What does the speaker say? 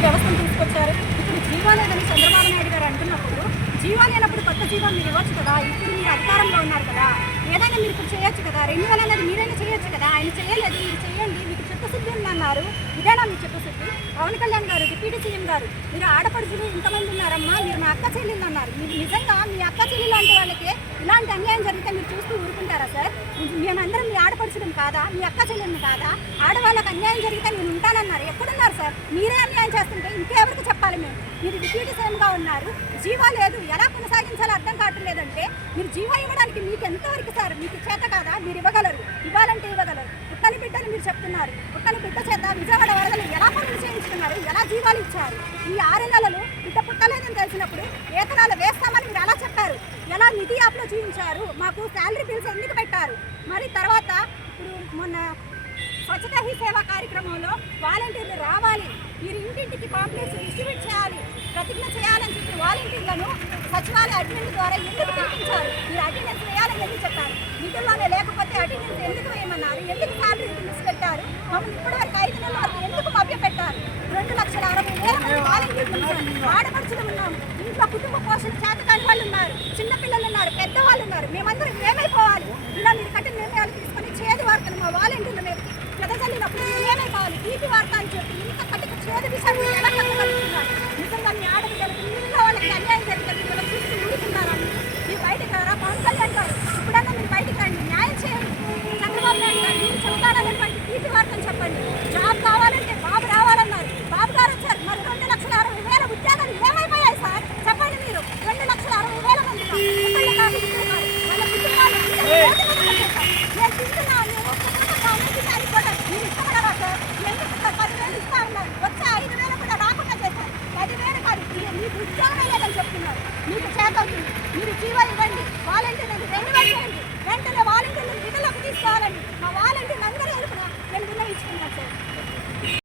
ఈ వ్యవస్థను తీసుకొచ్చారు. ఇప్పుడు జీవో లేదని చంద్రబాబు నాయుడు గారు అంటున్నప్పుడు జీవో లేనప్పుడు కొత్త జీవో మీరు ఇవ్వచ్చు కదా? ఇప్పుడు మీరు అధికారంలో ఉన్నారు కదా? ఏదైనా మీరు ఇప్పుడు చేయొచ్చు కదా? రెన్యువల్ అనేది మీరైనా చేయొచ్చు కదా? ఆయన చేయలేదు మీరు చేయండి మీకు చిత్తశుద్ధి ఉందన్నారు. ఇదేనా మీ చిత్తశుద్ధి. పవన్ కళ్యాణ్ గారు డిప్యూటీ సీఎం గారు మీరు ఆడపడుచులు ఇంతమంది ఉన్నారమ్మా మీరు మా అక్క చెల్లెళ్ళు అన్నారు. మీరు నిజంగా మీ అక్క చెల్లి లాంటి వాళ్ళకి ఇలాంటి అన్యాయం జరిగితే మీరు చూస్తూ ఊరుకుంటారా సార్? మేమందరం మీ ఆడపడుచులం కాదా? మీ అక్క చెల్లెలు కాదా? ఆడవాళ్ళకి అన్యాయం జరిగితే నేను ఉంటానన్నారు. ఎప్పుడున్నారు మీరే అన్యాయం చేస్తుంటే ఇంకెవరికి చెప్పాలి మేము? మీరు డిప్యూటీ సీఎంగా ఉన్నారు. జీవో లేదు. ఎలా కొనసాగించాలో అర్థం కావట్లేదంటే మీరు జీవో ఇవ్వడానికి మీకు ఎంతవరకు సార్? మీకు చేత కాదా? మీరు ఇవ్వగలరు. ఇవ్వాలంటే ఇవ్వగలరు. పుట్టని బిడ్డలు మీరు చెప్తున్నారు. పుట్టని బిడ్డ చేత విజయవాడ వరదలు ఎలా పనులు చేయించుకున్నారు? ఎలా జీవాలు ఇచ్చారు? ఈ ఆరు నెలలు బిడ్డ పుట్టలేదని తెలిసినప్పుడు వేతనాలు వేస్తామని మీరు ఎలా చెప్పారు? ఎలా నిధి యాప్లో జీవించారు మాకు శాలరీ బిల్స్ ఎందుకు పెట్టారు? మరి తర్వాత ఇప్పుడు మొన్న స్వచ్ఛత హీ సేవా కార్యక్రమంలో వాలంటీర్ మీరు ఇంటింటికి పాంప్లెట్స్ డిస్ట్రిబ్యూట్ చేయాలి ప్రతిజ్ఞ చేయాలని చెప్పి వాలంటీర్లను సచివాలయ అటెండెన్స్ ద్వారా ఎందుకు పిలిపించారు? మీరు అటెండెన్స్ వేయాలని ఎందుకు చెప్పారు? ఇంటిలోనే లేకపోతే అటెండెన్స్ ఎందుకు వేయమన్నారు? ఎందుకు శాలరీ బిల్స్ పెట్టారు? మమ్మల్ని ఇప్పటివరకు ఐదు నెలల వరకు ఎందుకు మభ్య పెట్టారు రెండు లక్షల అరవై వేల మంది వాలంటీర్లు ఆడపడుచులు ఉన్నాం. ఇంట్లో కుటుంబ పోషణ చేతకాని వాళ్ళు ఉన్నారు. చిన్నపిల్లలు ఉన్నారు. పెద్దవాళ్ళు ఉన్నారు. మేమందరం ఏమైపోవాలి? ఇలా మీరు కట్టిన నిర్ణయాలు తీసుకొని చేదు వార్తలు మా వాలంటీర్ల మీద ప్రజలు ఏమైపోవాలి తీపి వార్త అని చెప్పి ఇంత కట్టిన చేదు మీకు చేతవుతుంది మీరు జీవాలు ఇవ్వండి. వాలంటీర్లకు రెండు వేయండి వెంటనే వాలంటీర్లకు విధులకు తీసుకోవాలండి. మా